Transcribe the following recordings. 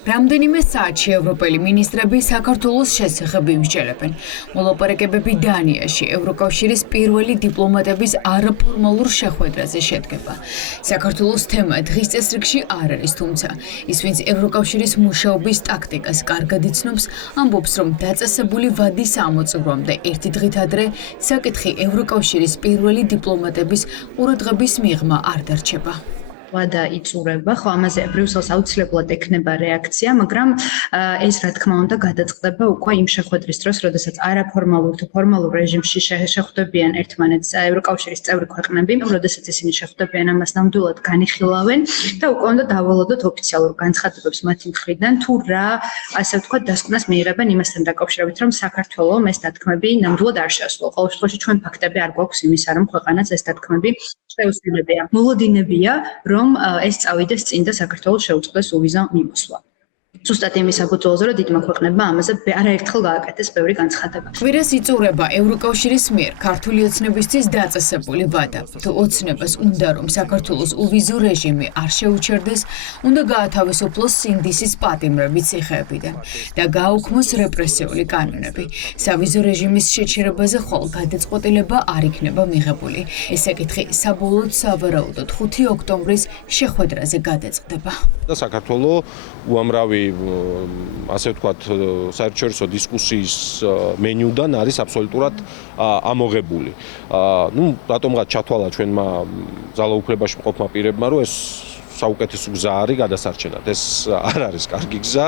რამდენიმე საათში ევროპელი მინისტრები საქართველოს შესახებ იმსჯელებენ. მოლაპარაკებები დანიაში ევროკავშირის პირველი დიპლომატების არაფორმალურ შეხვედრაზე შედგება. საქართველოს თემა დღის წესრიგში არ არის, თუმცა ის, ვინც ევროკავშირის მუშაობის ტაქტიკას კარგად იცნობს, ამბობს, რომ დაწესებული ვადის ამოწურვამდე ერთი დღით ადრე საკითხი ევროკავშირის პირველი დიპლომატების ყურადღების მიღმა არ დარჩება. ვადა იწურება, ხო ამაზე ბრიუსელს აუცილებლად ექნება რეაქცია, მაგრამ ეს რა თქმა უნდა გადაწყდება უკვე იმ შეხვედრის დროს, როდესაც არაფორმალურ თუ ფორმალურ რეჟიმში შეხვდებიან ერთმანეთს ევროკავშირის წევრი ქვეყნები, როდესაც ისინი შეხვდებიან ამას ნამდვილად განიხილავენ და უკვე უნდა დავალოდოთ ოფიციალურ განცხადებებს მათი მხრიდან, თუ რა ასე ვთქვათ დასკვნას მიიღებენ იმასთან დაკავშირებით, რომ საქართველოს ეს დათქმები ნამდვილად არ შეასრულა. ყოველ შემთხვევაში ჩვენ ფაქტები არ გვაქვს იმისა, რომ ქვეყანას ეს დათქმები შეუსრულებია. მოლოდინებია, რომ ეს წავიდეს წინ და საქართველოს შეუწყდეს უვიზო მიმოსვლა. ზუსტად იმის საფუძველზე, რომ დიდმა ქვეყნებმა ამაზე არაერთხელ გააკეთეს ბევრი განცხადება. კვირას იწურება ევროკავშირის მიერ ქართული ოცნებისთვის დაწესებული ვადა. თუ ოცნებას უნდა, რომ საქართველოს უვიზო რეჟიმი არ შეუჩერდეს, უნდა გაათავისუფლოს სინდისის პატიმრები ციხეებიდან და გააუქმოს რეპრესიული კანონები. სავიზო რეჟიმის შეჩერებაზე ხოლ გადაწყვეტილება არ იქნება მიღებული. ეს საკითხი საბოლოოდ სავარაუდოდ 5 ოქტომბრის შეხვედრაზე გადაწყდება. და საქართველოს უამრავი ასე ვთქვათ, საერთაშორისო დისკუსიის მენიუდან არის აბსოლუტურად ამოღებული. რატომღაც ჩათვალა ჩვენმა ძალაუფლებაში მყოფმა პირებმა, რომ ეს საუკეთესო გზა არის გადასარჩენად. ეს არ არის კარგი გზა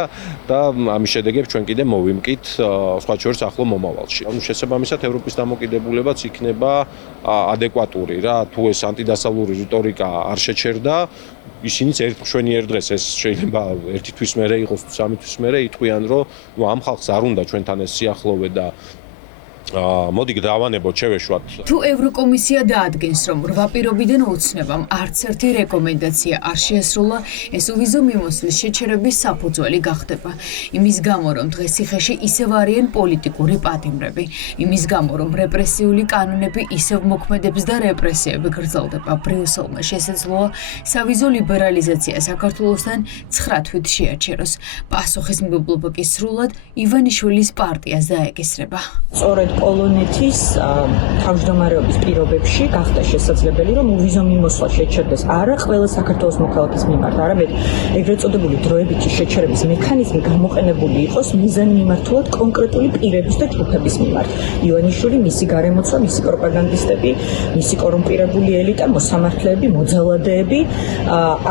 და ამის შედეგებს ჩვენ კიდე მოვიმკით სხვა შორის ახლო მომავალში. შესაბამისად ევროპის დამოკიდებულებაც იქნება ადეკვატური რა, თუ ეს ანტიდასავლური რიტორიკა არ შეჩერდა, ისინიც ერთ დღეს ეს შეიძლება ერთი თვის მერე იყოს, სამი თვის მერე იტყვიან, რომ ამ ხალხს არ უნდა ჩვენთან ეს სიახლოვე და მოდი დავანებოთ, შევეშვათ. თუ ევროკომისია დაადგენს, რომ 8 პირობიდან ოცნებამ არც ერთი რეკომენდაცია არ შეასრულა, ეს უვიზო მიმოსვლის შეჩერების საფუძველი გახდება. იმის გამო, რომ დღეს ციხეში ისევ არიან პოლიტიკური პატიმრები, იმის გამო, რომ რეპრესიული კანონები ისევ მოქმედებს და რეპრესიები გრძელდება. ბრიუსელმა შესაძლოა სავიზო ლიბერალიზაცია საქართველოსთან 9 თვით შეაჩეროს. პასუხისმგებლობა კი სრულად ივანიშვილის პარტიას დაეკისრება. სწორედ პოლონეთის თავმჯდომარეობის პირობებში გახდა შესაძლებელი, რომ უვიზო მიმოსვლა შეჩერდეს არა ყველა საქართველოს მოქალაქის მიმართ, არამედ ეგრეთ წოდებული დროებითი შეჩერების მექანიზმი გამოყენებული იყოს მიზანი მიმართულად კონკრეტული პირების და ჯგუფების მიმართ. ივანიშვილი, მისი გარემოცვა, მისი პროპაგანდისტები, მისი კორუმპირებული ელიტა, მოსამართლეები, მოძალადეები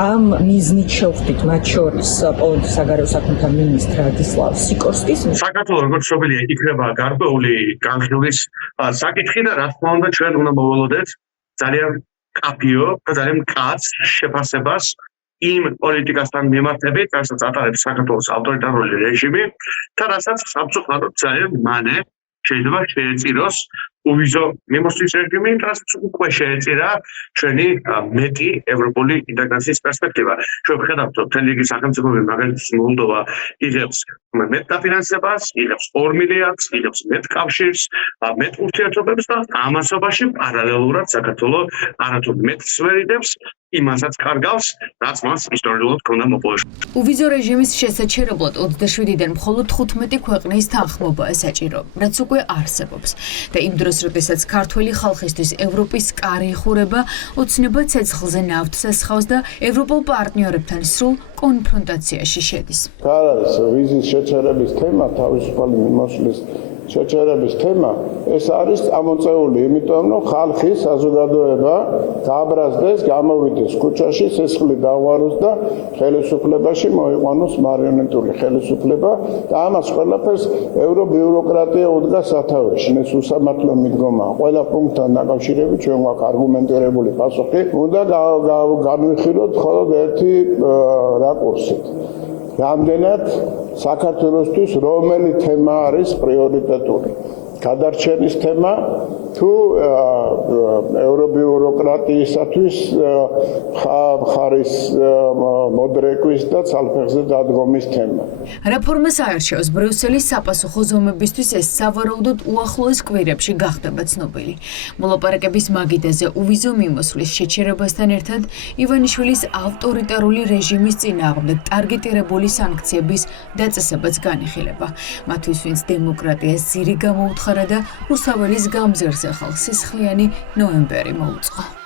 ამ მიზნით შევხვდით, მათ შორის პოლონეთის საგარეო საქმეთა მინისტრ რადისლავ სიკორსკის. საქართველოს როგორც შობილია იქნება გარკვეული განხილვის საკითხი და რა თქმა უნდა ჩვენ უნდა მოვალოდეთ ძალიან კაფიო და ძალიან მკაცრ შეფასებას იმ პოლიტიკასთან მიმართებით, რასაც ატარებს საქართველოს ავტორიტარული რეჟიმი და რასაც სამწუხაროდ ძალიან მანე შეიძლება შეეწიროს უვიზო მიმოსვლის რეჟიმი, რასაც უკვე შეეწირა ჩვენი მეტი ევროპული ინტეგრაციის პერსპექტივა. ჩვენ ვხედავთ, რომ მთელი რიგი სახელმწიფოები, მაგალითად მოლდოვა, იღებს მეტ დაფინანსებას, იღებს 2 მილიარდს, იღებს მეტ კავშირს, მეტ ურთიერთობებს და ამასობაში პარალელურად საქართველოს არათუ მეტს ვერ იდებს, იმასაც კარგავს, რაც მას ისტორიულად ჰქონდა მოპოვებული. უვიზო რეჟიმის შესაჩერებლად 27-დან მხოლოდ 15 ქვეყნის თანხმობაა საჭირო, რაც უკვე არსებობს. და იმ დროს, როდესაც ქართველი ხალხისთვის ევროპის კარი იხურება, ოცნება ცეცხლზე ნავთს ესხავს და ევროპულ პარტნიორებთან სრულ კონფრონტაციაში შედის. არ არის ვიზის შეჩერების თემა, თავისუფალი მიმოსვლის შეჩერების თემა, ეს არის წამოწეული, იმიტომ რომ ხალხი საზოგადოება გააბრაზდეს, გამოვიდეს ქუჩაში, სისხლი დაღვაროს და ხელისუფლებაში მოიყვანოს მარიონეტული ხელისუფლება და ამას ყველაფერს ევრობიუროკრატია უდგას სათავეში. ეს უსამართლო მიდგომა ყველა პუნქტთან დაკავშირებით ჩვენ გვაქვს არგუმენტირებული პასუხი, უნდა განვიხილოთ მხოლოდ ერთი რაკურსით. რამდენად საქართველოსთვის რომელი თემა არის პრიორიტეტული? გადარჩენის თემა, თუ ევრობიუროკრატიისათვის ხარის მოდრეკვის და ცალფეხზე დადგომის თემა. რეფორმას აერჩევს ბრიუსელის საპასუხო ზომებისთვის ეს სავარაუდოდ უახლოეს კვირებში გახდება ცნობილი. მოლაპარაკების მაგიდაზე უვიზო მიმოსვლის შეჩერებასთან ერთად ივანიშვილის ავტორიტარული რეჟიმის წინააღმდეგ ტარგეტირებული სანქციების დაწესებაც განიხილება. მათთვის, ვინც დემოკრატიას ძირი გამოუთხარა და რუსაველის გამზირზე ხალხს სისხლიანი ნოემბერი მოუწყო.